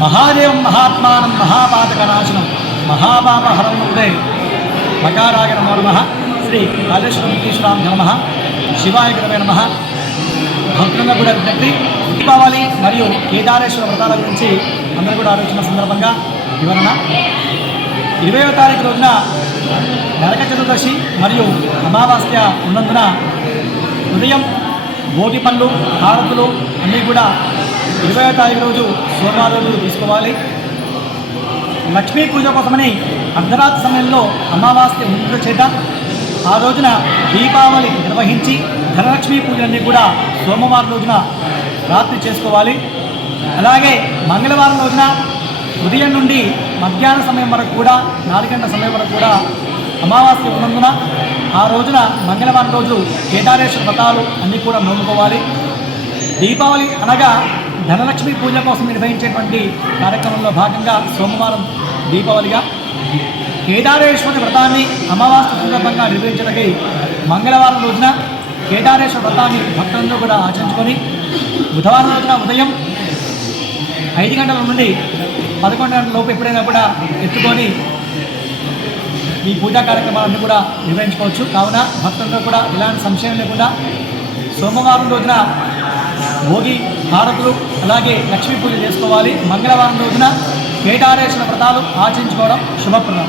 महादेवं महात्मानं महापातकनाशनं महापापहरं वन्दे मकाराय नमो नमः। श्री कालेश्वरमुनीश्वराय नमः। शिवाय गुरवे नमः। భక్తులంగా కూడా విజ్ఞప్తి, దీపావళి మరియు కేదారేశ్వర వ్రతాల గురించి అందరూ కూడా ఆలోచన సందర్భంగా వివరణ. 20వ తారీఖు రోజున నరక చతుర్దశి మరియు అమావాస్య ఉన్నందున ఉదయం భోగి పండ్లు, హారతులు అన్నీ కూడా 20వ తారీఖు రోజు సోమవారం రోజు తీసుకోవాలి. లక్ష్మీ పూజ కోసమని అర్ధరాత్రి సమయంలో అమావాస్య ముందు చేత ఆ రోజున దీపావళి నిర్వహించి ధనలక్ష్మీ పూజలన్నీ కూడా సోమవారం రోజున రాత్రి చేసుకోవాలి. అలాగే మంగళవారం రోజున ఉదయం నుండి మధ్యాహ్న సమయం వరకు కూడా 4 గంటల సమయం వరకు కూడా అమావాస్య ఉన్నందున ఆ రోజున మంగళవారం రోజు కేదారేశ్వర వ్రతాలు అన్నీ కూడా నోముకోవాలి. దీపావళి అనగా ధనలక్ష్మి పూజ కోసం నిర్వహించేటువంటి కార్యక్రమంలో భాగంగా సోమవారం దీపావళిగా, కేదారేశ్వరి వ్రతాన్ని అమావాస్య సందర్భంగా నిర్వహించడానికి మంగళవారం రోజున కేదారేశ్వర వ్రతాన్ని భక్తులందరూ కూడా ఆచరించుకొని బుధవారం రోజున ఉదయం 5 గంటల నుండి 11 గంటల లోపు ఎప్పుడైనా కూడా ఎత్తుకొని ఈ పూజా కార్యక్రమాలన్నీ కూడా నిర్వహించుకోవచ్చు. కావున భక్తులందరూ కూడా ఇలాంటి సంశయం లేకుండా సోమవారం రోజున భోగి, హారతులు అలాగే లక్ష్మీ పూజ చేసుకోవాలి. మంగళవారం రోజున కేదారేశ్వర వ్రతాలు ఆచరించుకోవడం శుభప్రదం.